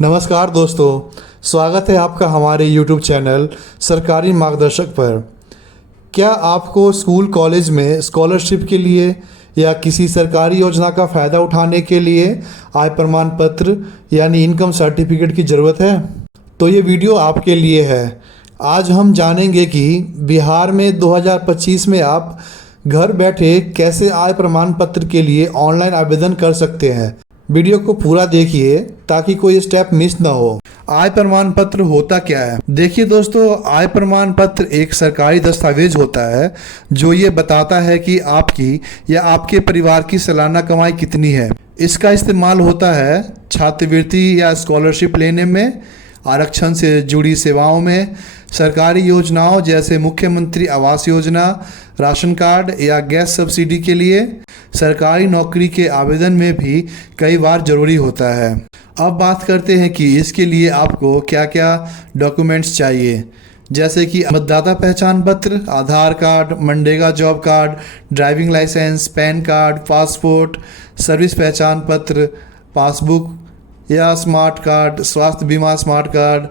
नमस्कार दोस्तों, स्वागत है आपका हमारे YouTube चैनल सरकारी मार्गदर्शक पर। क्या आपको स्कूल कॉलेज में स्कॉलरशिप के लिए या किसी सरकारी योजना का फ़ायदा उठाने के लिए आय प्रमाण पत्र यानी इनकम सर्टिफिकेट की ज़रूरत है? तो ये वीडियो आपके लिए है। आज हम जानेंगे कि बिहार में 2025 में आप घर बैठे कैसे आय प्रमाण पत्र के लिए ऑनलाइन आवेदन कर सकते हैं। वीडियो को पूरा देखिए ताकि कोई स्टेप मिस ना हो। आय प्रमाण पत्र होता क्या है? देखिए दोस्तों, आय प्रमाण पत्र एक सरकारी दस्तावेज होता है जो ये बताता है कि आपकी या आपके परिवार की सालाना कमाई कितनी है। इसका इस्तेमाल होता है छात्रवृत्ति या स्कॉलरशिप लेने में, आरक्षण से जुड़ी सेवाओं में, सरकारी योजनाओं जैसे मुख्यमंत्री आवास योजना, राशन कार्ड या गैस सब्सिडी के लिए, सरकारी नौकरी के आवेदन में भी कई बार ज़रूरी होता है। अब बात करते हैं कि इसके लिए आपको क्या क्या डॉक्यूमेंट्स चाहिए, जैसे कि मतदाता पहचान पत्र, Aadhaar card, MNREGA job card, driving licence, PAN card, passport, service पहचान पत्र, पासबुक या स्मार्ट कार्ड, स्वास्थ्य बीमा स्मार्ट कार्ड,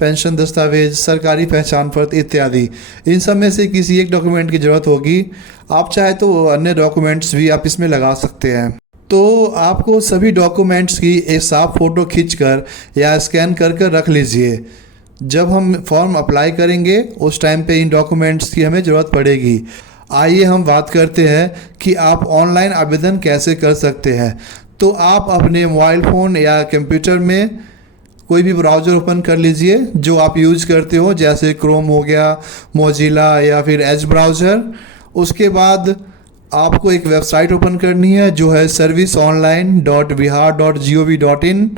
पेंशन दस्तावेज, सरकारी पहचान पत्र इत्यादि। इन सब में से किसी एक डॉक्यूमेंट की ज़रूरत होगी। आप चाहे तो अन्य डॉक्यूमेंट्स भी आप इसमें लगा सकते हैं। तो आपको सभी डॉक्यूमेंट्स की एक साफ फ़ोटो खींचकर या स्कैन कर कर रख लीजिए। जब हम फॉर्म अप्लाई करेंगे उस टाइम पे इन डॉक्यूमेंट्स की हमें ज़रूरत पड़ेगी। आइए हम बात करते हैं कि आप ऑनलाइन आवेदन कैसे कर सकते हैं। तो आप अपने मोबाइल फ़ोन या कंप्यूटर में कोई भी ब्राउज़र ओपन कर लीजिए जो आप यूज़ करते हो, जैसे क्रोम हो गया, मोजिला या फिर एज ब्राउज़र। उसके बाद आपको एक वेबसाइट ओपन करनी है जो है serviceonline.bihar.gov.in।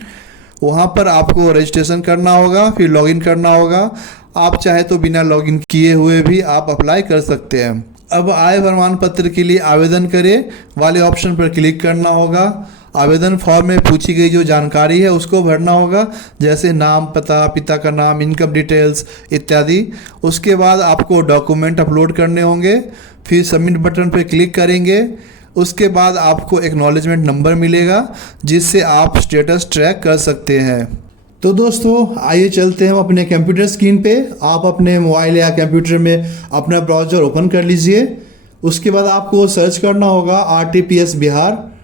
वहाँ पर आपको रजिस्ट्रेशन करना होगा, फिर लॉगिन करना होगा। आप चाहे तो बिना लॉगिन किए हुए भी आप अप्लाई कर सकते हैं। अब आय प्रमाण पत्र के लिए आवेदन करें वाले ऑप्शन पर क्लिक करना होगा। आवेदन फॉर्म में पूछी गई जो जानकारी है उसको भरना होगा, जैसे नाम, पता, पिता का नाम, इनकम डिटेल्स इत्यादि। उसके बाद आपको डॉक्यूमेंट अपलोड करने होंगे, फिर सबमिट बटन पर क्लिक करेंगे। उसके बाद आपको एक्नॉलेजमेंट नंबर मिलेगा जिससे आप स्टेटस ट्रैक कर सकते हैं। तो दोस्तों, आइए चलते हैं हम अपने कंप्यूटर स्क्रीन पे। आप अपने मोबाइल या कंप्यूटर में अपना ब्राउज़र ओपन कर लीजिए। उसके बाद आपको सर्च करना होगा RTPS बिहार।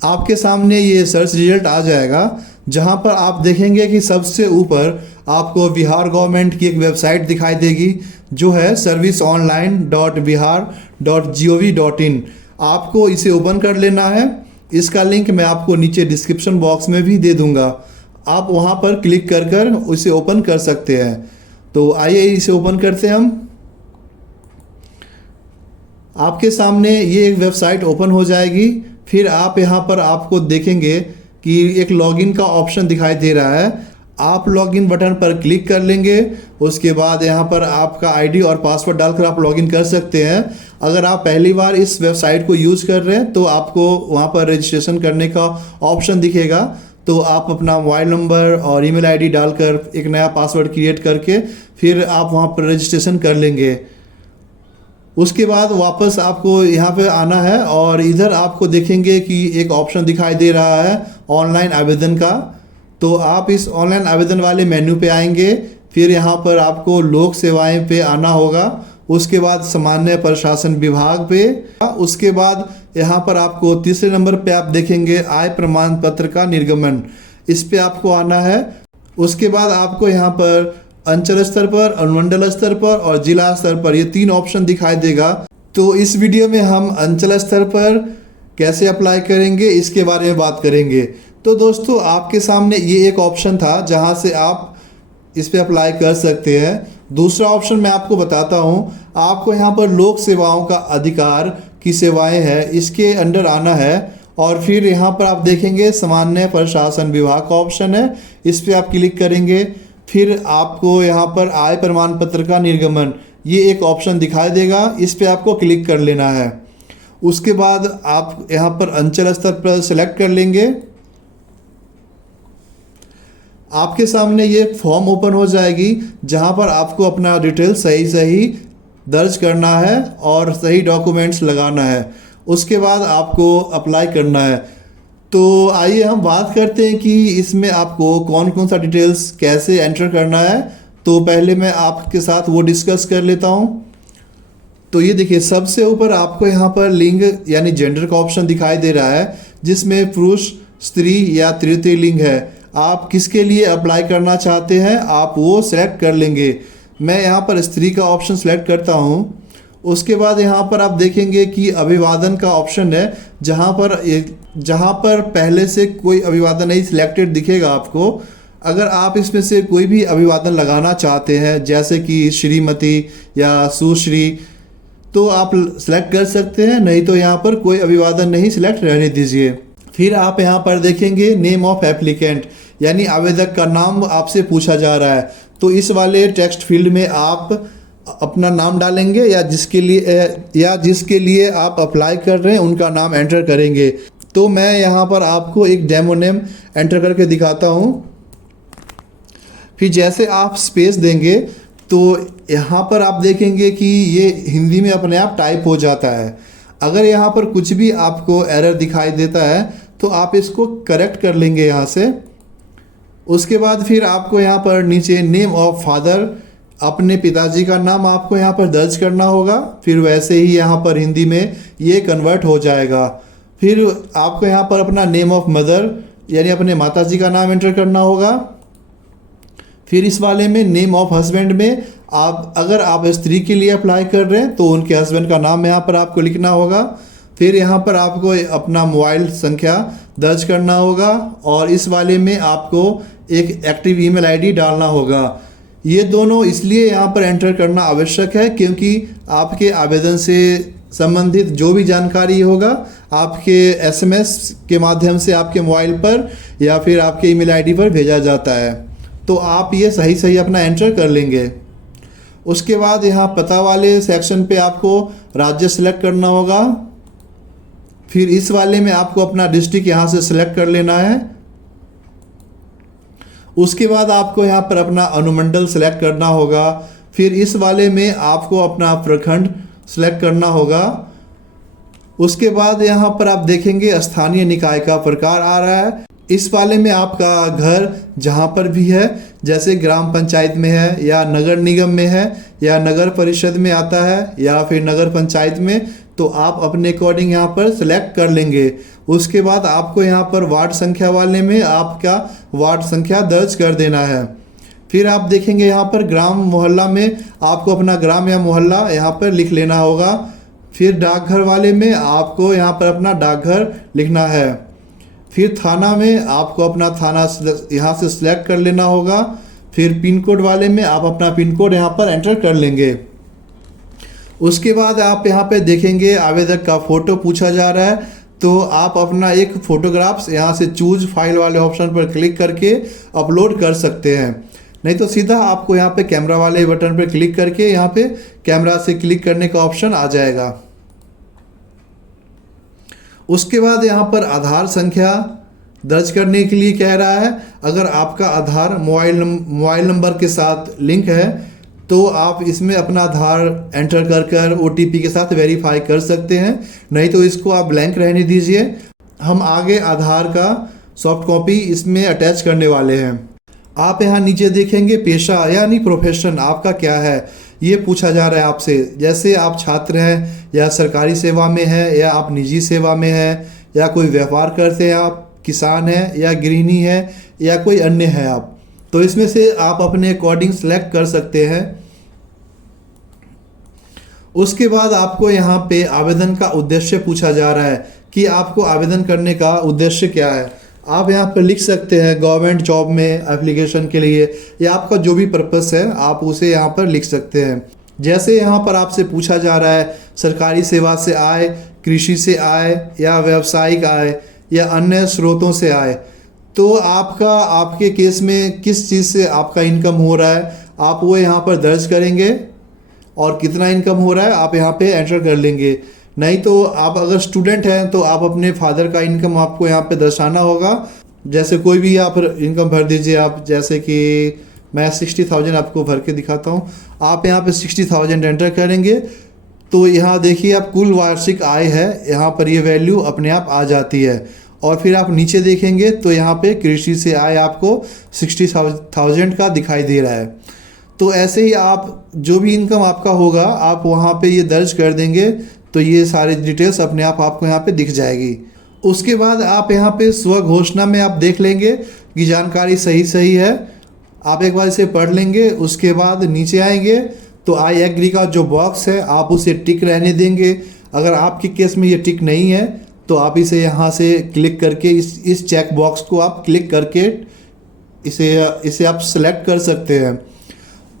आपके सामने ये सर्च रिजल्ट आ जाएगा, जहां पर आप देखेंगे कि सबसे ऊपर आपको बिहार गवर्नमेंट की एक वेबसाइट दिखाई देगी जो है serviceonline.bihar.gov.in। आपको इसे ओपन कर लेना है। इसका लिंक मैं आपको नीचे डिस्क्रिप्शन बॉक्स में भी दे दूंगा। आप वहां पर क्लिक कर कर उसे ओपन कर सकते हैं। तो आइए इसे ओपन करते हैं हम। आपके सामने ये एक वेबसाइट ओपन हो जाएगी। फिर आप यहाँ पर आपको देखेंगे कि एक लॉगिन का ऑप्शन दिखाई दे रहा है। आप लॉगिन बटन पर क्लिक कर लेंगे। उसके बाद यहाँ पर आपका आईडी और पासवर्ड डालकर आप लॉगिन कर सकते हैं। अगर आप पहली बार इस वेबसाइट को यूज़ कर रहे हैं तो आपको वहाँ पर रजिस्ट्रेशन करने का ऑप्शन दिखेगा। तो आप अपना मोबाइल नंबर और ईमेल आईडी डालकर एक नया पासवर्ड क्रिएट करके फिर आप वहाँ पर रजिस्ट्रेशन कर लेंगे। उसके बाद वापस आपको यहाँ पे आना है और इधर आपको देखेंगे कि एक ऑप्शन दिखाई दे रहा है ऑनलाइन आवेदन का। तो आप इस ऑनलाइन आवेदन वाले मेन्यू पे आएंगे। फिर यहाँ पर आपको लोक सेवाएं पे आना होगा। उसके बाद सामान्य प्रशासन विभाग पे। उसके बाद यहाँ पर आपको तीसरे नंबर पे आप देखेंगे आय प्रमाण पत्र का निर्गमन, इस पे आपको आना है। उसके बाद आपको यहाँ पर अंचल स्तर पर, अनुमंडल स्तर पर और जिला स्तर पर ये 3 ऑप्शन दिखाई देगा। तो इस वीडियो में हम अंचल स्तर पर कैसे अप्लाई करेंगे इसके बारे में बात करेंगे। तो दोस्तों, आपके सामने ये एक ऑप्शन था जहां से आप इस पे अप्लाई कर सकते हैं। दूसरा ऑप्शन मैं आपको बताता हूं। आपको यहाँ पर लोक सेवाओं का अधिकार की सेवाएं हैं, इसके अंडर आना है। और फिर यहाँ पर आप देखेंगे सामान्य प्रशासन विभाग का ऑप्शन है, इस पर आप क्लिक करेंगे। फिर आपको यहाँ पर आय प्रमाण पत्र का निर्गमन ये एक ऑप्शन दिखाई देगा, इस पे आपको क्लिक कर लेना है। उसके बाद आप यहाँ पर अंचल स्तर पर सेलेक्ट कर लेंगे। आपके सामने ये फॉर्म ओपन हो जाएगी जहाँ पर आपको अपना डिटेल सही दर्ज करना है और सही डॉक्यूमेंट्स लगाना है। उसके बाद आपको अप्लाई करना है। तो आइए हम बात करते हैं कि इसमें आपको कौन कौन सा डिटेल्स कैसे एंटर करना है। तो पहले मैं आपके साथ वो डिस्कस कर लेता हूँ। तो ये देखिए, सबसे ऊपर आपको यहाँ पर लिंग यानी जेंडर का ऑप्शन दिखाई दे रहा है, जिसमें पुरुष, स्त्री या तृतीय लिंग है। आप किसके लिए अप्लाई करना चाहते हैं आप वो सेलेक्ट कर लेंगे। मैं यहाँ पर स्त्री का ऑप्शन सेलेक्ट करता हूँ। उसके बाद यहाँ पर आप देखेंगे कि अभिवादन का ऑप्शन है, जहाँ पर पहले से कोई अभिवादन नहीं सिलेक्टेड दिखेगा आपको। अगर आप इसमें से कोई भी अभिवादन लगाना चाहते हैं, जैसे कि श्रीमती या सुश्री, तो आप सिलेक्ट कर सकते हैं, नहीं तो यहाँ पर कोई अभिवादन नहीं, सिलेक्ट रहने दीजिए। फिर आप यहाँ पर देखेंगे नेम ऑफ एप्लीकेंट, यानी आवेदक का नाम आपसे पूछा जा रहा है। तो इस वाले टेक्स्ट फील्ड में आप अपना नाम डालेंगे या जिसके लिए आप अप्लाई कर रहे हैं उनका नाम एंटर करेंगे। तो मैं यहाँ पर आपको एक डेमो नेम एंटर करके दिखाता हूँ। फिर जैसे आप स्पेस देंगे तो यहाँ पर आप देखेंगे कि ये हिंदी में अपने आप टाइप हो जाता है। अगर यहाँ पर कुछ भी आपको एरर दिखाई देता है तो आप इसको करेक्ट कर लेंगे यहाँ से। उसके बाद फिर आपको यहाँ पर नीचे नेम ऑफ फादर, अपने पिताजी का नाम आपको यहाँ पर दर्ज करना होगा। फिर वैसे ही यहाँ पर हिंदी में ये कन्वर्ट हो जाएगा। फिर आपको यहाँ पर अपना नेम ऑफ मदर, यानी अपने माताजी का नाम एंटर करना होगा। फिर इस वाले में नेम ऑफ हस्बैंड में अगर आप स्त्री के लिए अप्लाई कर रहे हैं तो उनके हस्बैंड का नाम यहाँ पर आपको लिखना होगा। फिर यहाँ पर आपको अपना मोबाइल संख्या दर्ज करना होगा और इस वाले में आपको एक एक्टिव ईमेल आईडी डालना होगा। ये दोनों इसलिए यहाँ पर एंटर करना आवश्यक है क्योंकि आपके आवेदन से संबंधित जो भी जानकारी होगा आपके एसएमएस के माध्यम से आपके मोबाइल पर या फिर आपके ईमेल आईडी पर भेजा जाता है। तो आप ये सही अपना एंटर कर लेंगे। उसके बाद यहाँ पता वाले सेक्शन पे आपको राज्य सेलेक्ट करना होगा। फिर इस वाले में आपको अपना डिस्ट्रिक्ट यहाँ से सिलेक्ट कर लेना है। उसके बाद आपको यहाँ पर अपना अनुमंडल सेलेक्ट करना होगा। फिर इस वाले में आपको अपना प्रखंड सेलेक्ट करना होगा। उसके बाद यहाँ पर आप देखेंगे स्थानीय निकाय का प्रकार आ रहा है। इस वाले में आपका घर जहाँ पर भी है, जैसे ग्राम पंचायत में है या नगर निगम में है या नगर परिषद में आता है या फिर नगर पंचायत में, तो आप अपने अकॉर्डिंग यहाँ पर सेलेक्ट कर लेंगे। उसके बाद आपको यहाँ पर वार्ड संख्या वाले में आपका वार्ड संख्या दर्ज कर देना है। फिर आप देखेंगे यहाँ पर ग्राम मोहल्ला में आपको अपना ग्राम या मोहल्ला यहाँ पर लिख लेना होगा। फिर डाकघर वाले में आपको यहाँ पर अपना डाकघर लिखना है। फिर थाना में आपको अपना थाना यहाँ से सिलेक्ट कर लेना होगा। फिर पिन कोड वाले में आप अपना पिन कोड यहाँ पर एंटर कर लेंगे। उसके बाद आप यहाँ पे देखेंगे आवेदक का फ़ोटो पूछा जा रहा है, तो आप अपना एक फ़ोटोग्राफ्स यहाँ से चूज फाइल वाले ऑप्शन पर क्लिक करके अपलोड कर सकते हैं। नहीं तो सीधा आपको यहाँ पे कैमरा वाले बटन पर क्लिक करके यहाँ पे कैमरा से क्लिक करने का ऑप्शन आ जाएगा। उसके बाद यहाँ पर आधार संख्या दर्ज करने के लिए कह रहा है। अगर आपका आधार मोबाइल नंबर के साथ लिंक है तो आप इसमें अपना आधार एंटर कर OTP के साथ वेरीफाई कर सकते हैं, नहीं तो इसको आप ब्लैंक रहने दीजिए। हम आगे आधार का सॉफ्ट कॉपी इसमें अटैच करने वाले हैं। आप यहाँ नीचे देखेंगे पेशा यानी प्रोफेशन आपका क्या है, ये पूछा जा रहा है आपसे। जैसे आप छात्र हैं या सरकारी सेवा में हैं या आप निजी सेवा में हैं या कोई व्यापार करते हैं, आप किसान हैं या गृहिणी हैं या कोई अन्य है आप, तो इसमें से आप अपने अकॉर्डिंग सेलेक्ट कर सकते हैं। उसके बाद आपको यहाँ पे आवेदन का उद्देश्य पूछा जा रहा है कि आपको आवेदन करने का उद्देश्य क्या है। आप यहाँ पर लिख सकते हैं गवर्नमेंट जॉब में एप्लीकेशन के लिए या आपका जो भी पर्पस है आप उसे यहाँ पर लिख सकते हैं। जैसे यहाँ पर आपसे पूछा जा रहा है सरकारी सेवा से आय, कृषि से आय या व्यावसायिक आय या अन्य स्रोतों से आय, तो आपके केस में किस चीज़ से आपका इनकम हो रहा है आप वो यहाँ पर दर्ज करेंगे और कितना इनकम हो रहा है आप यहाँ पे एंटर कर लेंगे। नहीं तो आप अगर स्टूडेंट हैं तो आप अपने फादर का इनकम आपको यहाँ पे दर्शाना होगा। जैसे कोई भी आप इनकम भर दीजिए आप, जैसे कि मैं 60,000 आपको भर के दिखाता हूँ। आप यहाँ पे 60,000 एंटर करेंगे तो यहाँ देखिए आप कुल वार्षिक आय है, यहाँ पर ये वैल्यू अपने आप आ जाती है। और फिर आप नीचे देखेंगे तो यहाँ पे कृषि से आय आपको 60,000 का दिखाई दे रहा है। तो ऐसे ही आप जो भी इनकम आपका होगा आप वहाँ पे ये दर्ज कर देंगे तो ये सारी डिटेल्स अपने आप आपको यहाँ पे दिख जाएगी। उसके बाद आप यहाँ पे स्व घोषणा में आप देख लेंगे कि जानकारी सही है। आप एक बार इसे पढ़ लेंगे, उसके बाद नीचे आएंगे तो आई एग्री का जो बॉक्स है आप उसे टिक रहने देंगे। अगर आपके केस में ये टिक नहीं है तो आप इसे यहाँ से क्लिक करके इस चेक बॉक्स को आप क्लिक करके इसे आप सेलेक्ट कर सकते हैं।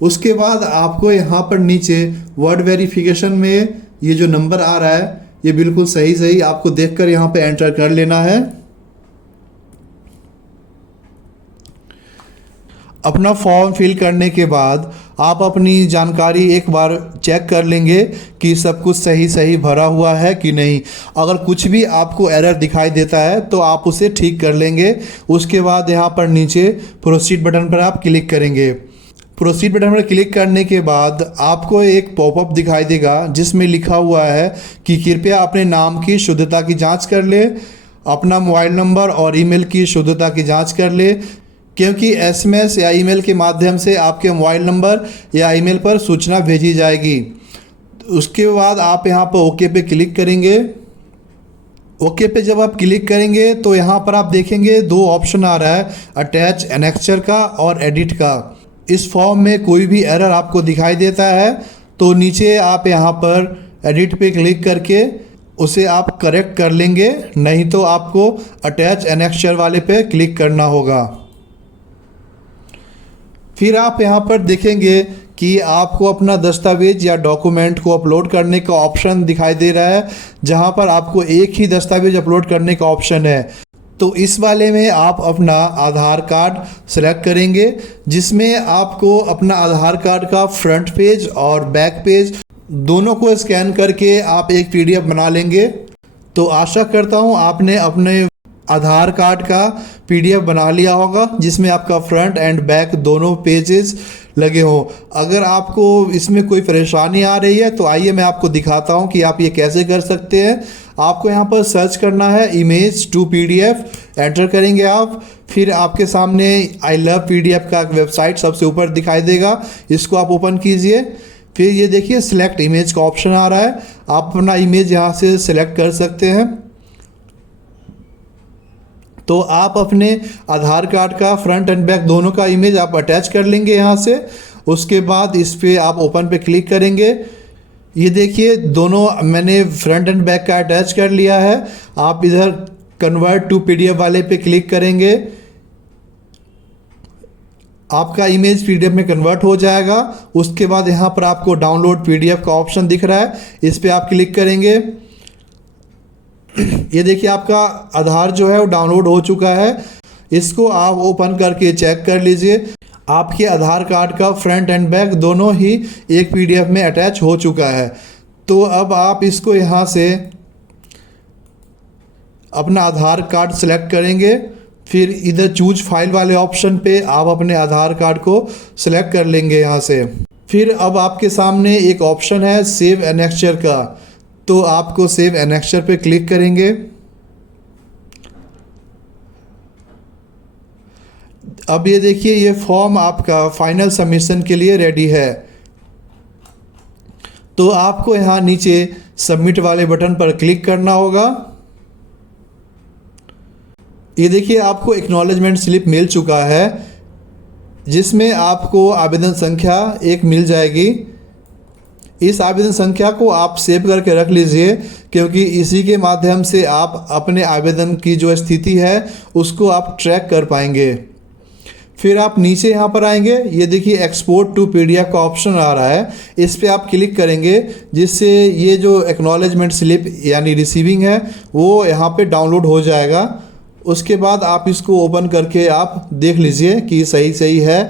उसके बाद आपको यहाँ पर नीचे वर्ड वेरिफिकेशन में ये जो नंबर आ रहा है ये बिल्कुल सही आपको देखकर यहाँ पे एंटर कर लेना है। अपना फॉर्म फिल करने के बाद आप अपनी जानकारी एक बार चेक कर लेंगे कि सब कुछ सही भरा हुआ है कि नहीं। अगर कुछ भी आपको एरर दिखाई देता है तो आप उसे ठीक कर लेंगे। उसके बाद यहाँ पर नीचे प्रोसीड बटन पर आप क्लिक करेंगे। प्रोसीड बटन पर क्लिक करने के बाद आपको एक पॉपअप दिखाई देगा जिसमें लिखा हुआ है कि कृपया अपने नाम की शुद्धता की जाँच कर ले, अपना मोबाइल नंबर और ईमेल की शुद्धता की जाँच कर ले, क्योंकि एसएमएस या ईमेल के माध्यम से आपके मोबाइल नंबर या ईमेल पर सूचना भेजी जाएगी। उसके बाद आप यहाँ पर ओके पे क्लिक करेंगे। ओके पे जब आप क्लिक करेंगे तो यहाँ पर आप देखेंगे दो ऑप्शन आ रहा है, अटैच एनेक्चर का और एडिट का। इस फॉर्म में कोई भी एरर आपको दिखाई देता है तो नीचे आप यहाँ पर एडिट पे क्लिक करके उसे आप करेक्ट कर लेंगे, नहीं तो आपको अटैच एनेक्चर वाले पे क्लिक करना होगा। फिर आप यहाँ पर देखेंगे कि आपको अपना दस्तावेज या डॉक्यूमेंट को अपलोड करने का ऑप्शन दिखाई दे रहा है, जहाँ पर आपको एक ही दस्तावेज अपलोड करने का ऑप्शन है। तो इस वाले में आप अपना आधार कार्ड सेलेक्ट करेंगे, जिसमें आपको अपना आधार कार्ड का फ्रंट पेज और बैक पेज दोनों को स्कैन करके आप एक पीडीएफ बना लेंगे। तो आशा करता हूँ आपने अपने आधार कार्ड का पीडीएफ बना लिया होगा जिसमें आपका फ्रंट एंड बैक दोनों पेजेस लगे हों। अगर आपको इसमें कोई परेशानी आ रही है तो आइए मैं आपको दिखाता हूं कि आप ये कैसे कर सकते हैं। आपको यहां पर सर्च करना है इमेज टू पीडीएफ, एंटर करेंगे आप। फिर आपके सामने आई लव पीडीएफ का वेबसाइट सबसे ऊपर दिखाई देगा, इसको आप ओपन कीजिए। फिर ये देखिए सिलेक्ट इमेज का ऑप्शन आ रहा है, आप अपना इमेज यहाँ से सिलेक्ट कर सकते हैं। तो आप अपने आधार कार्ड का फ्रंट एंड बैक दोनों का इमेज आप अटैच कर लेंगे यहाँ से। उसके बाद इस पे आप ओपन पे क्लिक करेंगे। ये देखिए दोनों मैंने फ्रंट एंड बैक का अटैच कर लिया है। आप इधर कन्वर्ट टू पीडीएफ वाले पे क्लिक करेंगे, आपका इमेज पीडीएफ में कन्वर्ट हो जाएगा। उसके बाद यहाँ पर आपको डाउनलोड पीडीएफ का ऑप्शन दिख रहा है, इस पर आप क्लिक करेंगे। ये देखिए आपका आधार जो है वो डाउनलोड हो चुका है। इसको आप ओपन करके चेक कर लीजिए, आपके आधार कार्ड का फ्रंट एंड बैक दोनों ही एक पीडीएफ में अटैच हो चुका है। तो अब आप इसको यहाँ से अपना आधार कार्ड सेलेक्ट करेंगे, फिर इधर चूज फाइल वाले ऑप्शन पे आप अपने आधार कार्ड को सेलेक्ट कर लेंगे यहाँ से। फिर अब आपके सामने एक ऑप्शन है सेव एनेक्चर का, तो आपको सेव एनेक्चर पे क्लिक करेंगे। अब ये देखिए ये फॉर्म आपका फाइनल सबमिशन के लिए रेडी है। तो आपको यहाँ नीचे सबमिट वाले बटन पर क्लिक करना होगा। ये देखिए आपको एक्नॉलेजमेंट स्लिप मिल चुका है, जिसमें आपको आवेदन संख्या एक मिल जाएगी। इस आवेदन संख्या को आप सेव करके रख लीजिए, क्योंकि इसी के माध्यम से आप अपने आवेदन की जो स्थिति है उसको आप ट्रैक कर पाएंगे। फिर आप नीचे यहाँ पर आएंगे, ये देखिए एक्सपोर्ट टू पीडीएफ का ऑप्शन आ रहा है, इस पर आप क्लिक करेंगे, जिससे ये जो एक्नॉलेजमेंट स्लिप यानी रिसीविंग है वो यहाँ पे डाउनलोड हो जाएगा। उसके बाद आप इसको ओपन करके आप देख लीजिए कि सही है।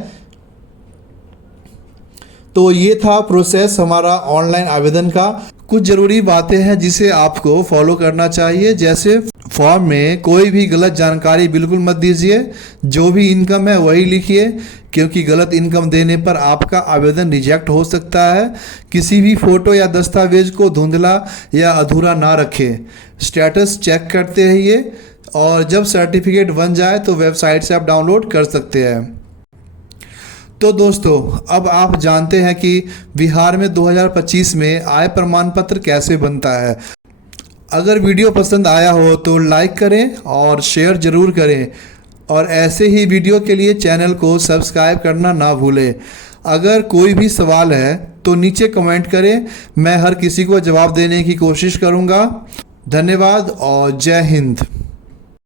तो ये था प्रोसेस हमारा ऑनलाइन आवेदन का। कुछ ज़रूरी बातें हैं जिसे आपको फॉलो करना चाहिए, जैसे फॉर्म में कोई भी गलत जानकारी बिल्कुल मत दीजिए, जो भी इनकम है वही लिखिए, क्योंकि गलत इनकम देने पर आपका आवेदन रिजेक्ट हो सकता है। किसी भी फ़ोटो या दस्तावेज को धुंधला या अधूरा ना रखें। स्टेटस चेक करते रहिए, और जब सर्टिफिकेट बन जाए तो वेबसाइट से आप डाउनलोड कर सकते हैं। तो दोस्तों, अब आप जानते हैं कि बिहार में 2025 में आय प्रमाण पत्र कैसे बनता है। अगर वीडियो पसंद आया हो तो लाइक करें और शेयर ज़रूर करें, और ऐसे ही वीडियो के लिए चैनल को सब्सक्राइब करना ना भूलें। अगर कोई भी सवाल है तो नीचे कमेंट करें, मैं हर किसी को जवाब देने की कोशिश करूँगा। धन्यवाद और जय हिंद।